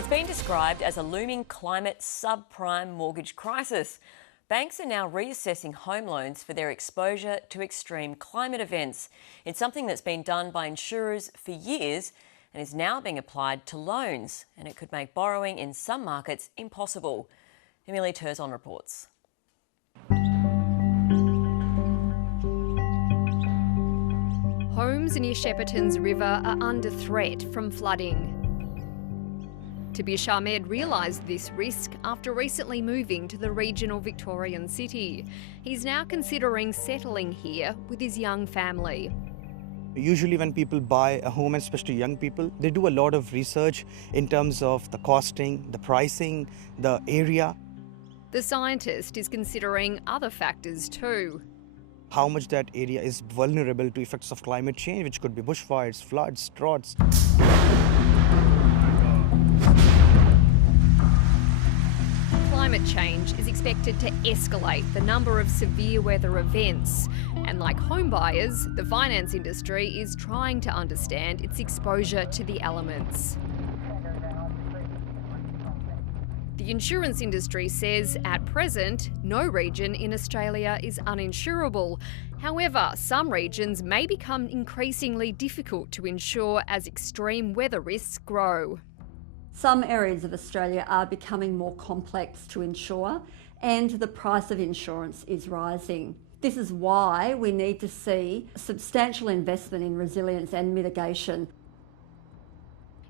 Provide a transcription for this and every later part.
It's been described as a looming climate subprime mortgage crisis. Banks are now reassessing home loans for their exposure to extreme climate events. It's something that's been done by insurers for years and is now being applied to loans, and it could make borrowing in some markets impossible. Emilia Terzon reports. Homes near Shepparton's River are under threat from flooding. Tabish Ahmed realised this risk after recently moving to the regional Victorian city. He's now considering settling here with his young family. Usually when people buy a home, especially young people, they do a lot of research in terms of the costing, the pricing, the area. The scientist is considering other factors too. How much that area is vulnerable to effects of climate change, which could be bushfires, floods, droughts. Climate change is expected to escalate the number of severe weather events. And like home buyers, the finance industry is trying to understand its exposure to the elements. The insurance industry says at present, no region in Australia is uninsurable. However, some regions may become increasingly difficult to insure as extreme weather risks grow. Some areas of Australia are becoming more complex to insure, and the price of insurance is rising. This is why we need to see substantial investment in resilience and mitigation.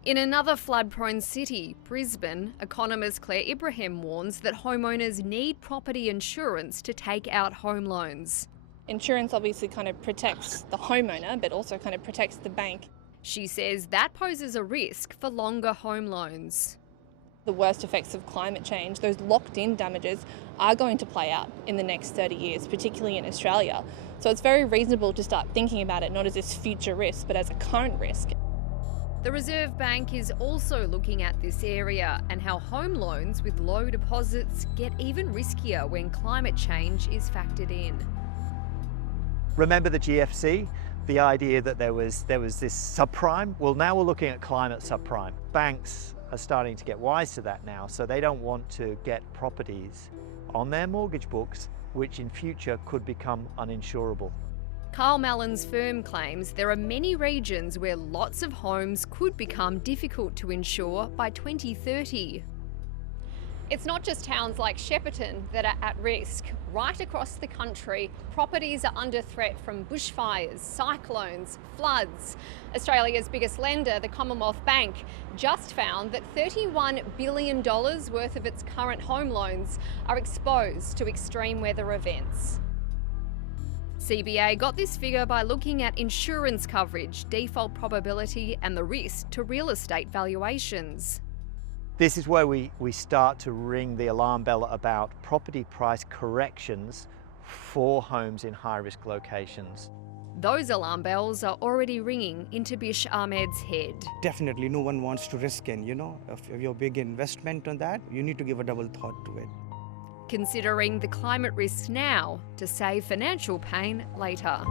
In another flood-prone city, Brisbane, economist Claire Ibrahim warns that homeowners need property insurance to take out home loans. Insurance obviously kind of protects the homeowner, but also kind of protects the bank. She says that poses a risk for longer home loans. The worst effects of climate change, those locked-in damages, are going to play out in the next 30 years, particularly in Australia. So it's very reasonable to start thinking about it not as this future risk, but as a current risk. The Reserve Bank is also looking at this area and how home loans with low deposits get even riskier when climate change is factored in. Remember the GFC? The idea that there was this subprime? Well, now we're looking at climate subprime. Banks are starting to get wise to that now, so they don't want to get properties on their mortgage books which in future could become uninsurable. Carl Mallon's firm claims there are many regions where lots of homes could become difficult to insure by 2030. It's not just towns like Shepparton that are at risk. Right across the country, properties are under threat from bushfires, cyclones, floods. Australia's biggest lender, the Commonwealth Bank, just found that $31 billion worth of its current home loans are exposed to extreme weather events. CBA got this figure by looking at insurance coverage, default probability and the risk to real estate valuations. This is where we start to ring the alarm bell about property price corrections for homes in high-risk locations. Those alarm bells are already ringing in Tabish Ahmed's head. Definitely no one wants to risk in, if you're a big investment on that, you need to give a double thought to it. Considering the climate risks now to save financial pain later.